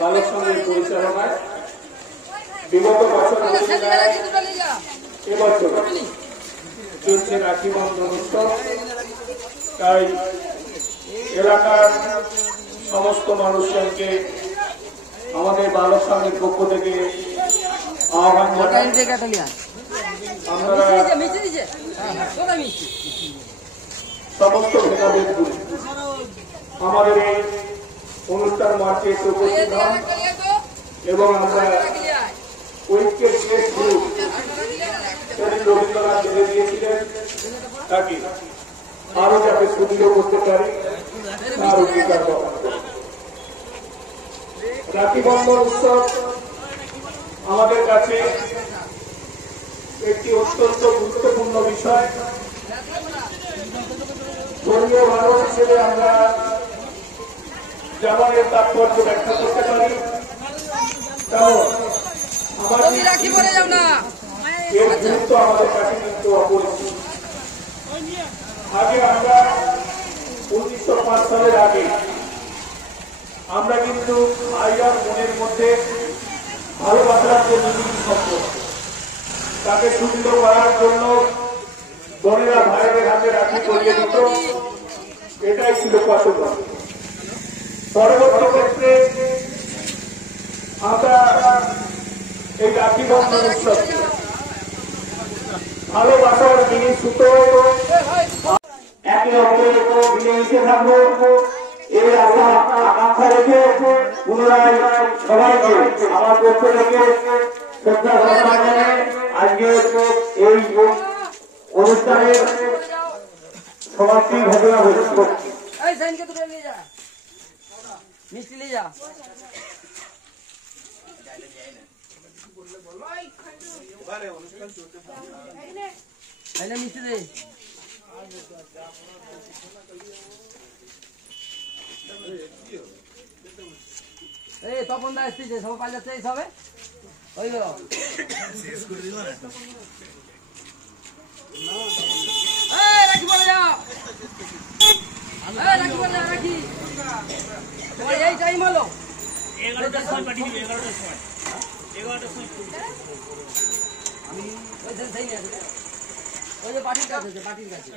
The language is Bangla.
বালক সংঘের পরিচালনায় বিগত বছর এবছর চলছে রাখি বন্ধন উৎসব। তাই এলাকার সমস্ত মানুষজনকে আমাদের বালক সংঘের পক্ষ থেকে আহ্বান জানাই, আপনারা সমস্ত ভেদাভেদ ভুলে আমাদের এই অনুষ্ঠান মার্চে এসে উপস্থিত হন এবং আমরা ঐক্যের শেষ গ্রুপ সেদিন রবীন্দ্রনাথ বেঁধে দিয়েছিলেন তাকে আরো যাতে সুদৃঢ় করতে পারি তার অঙ্গীকার বহন করি। রাখি বন্ধন উৎসব আমাদের কাছে একটি অত্যন্ত গুরুত্বপূর্ণ বিষয়। ধর্মীয় মানুষ হিসেবে আমরা যেমন এর তাৎপর্য ব্যাখ্যা করতে পারি, তেমন এর গুরুত্ব আমাদের কাছে কিন্তু অপরিচিত। আগে আমরা 1905 সালের আগে আমরা কিন্তু ভাই আর বোনের মধ্যে ভালোবাসার যে নিবিড় সম্পর্ক, তাকে সুন্দর করার জন্য বোনেরা ভাইদের হাতে রাখি পরিয়ে দিত, এটাই ছিল কতটা। পরবর্তী ক্ষেত্রে আমরা এই রাখি বন্ধন উৎসব ভালোবাসার জিনিস সুতো একে অপরের মিলেমিশে থাকবো এই আশা আকাঙ্ক্ষা রেখে পুনরায় সবাইকে আমার পক্ষ থেকে শ্রদ্ধা সম্মান জানিয়ে আজকে এই অনুষ্ঠানের সমাপ্তি ঘোষণা করছি। মিষ্টি নিয়ে যা মিষ্টি দে তপন দা এসেছে, সব পাল যাচ্ছে সবে ওই রাখি বলে যা, রাখি বলে রাখি তোমার এই টাইম হলো 11টার সময় পাঠিয়ে দিবি। 11টার সময় আমি ওই সেই না ওই যে পার্টির কাছে, পার্টির কাছে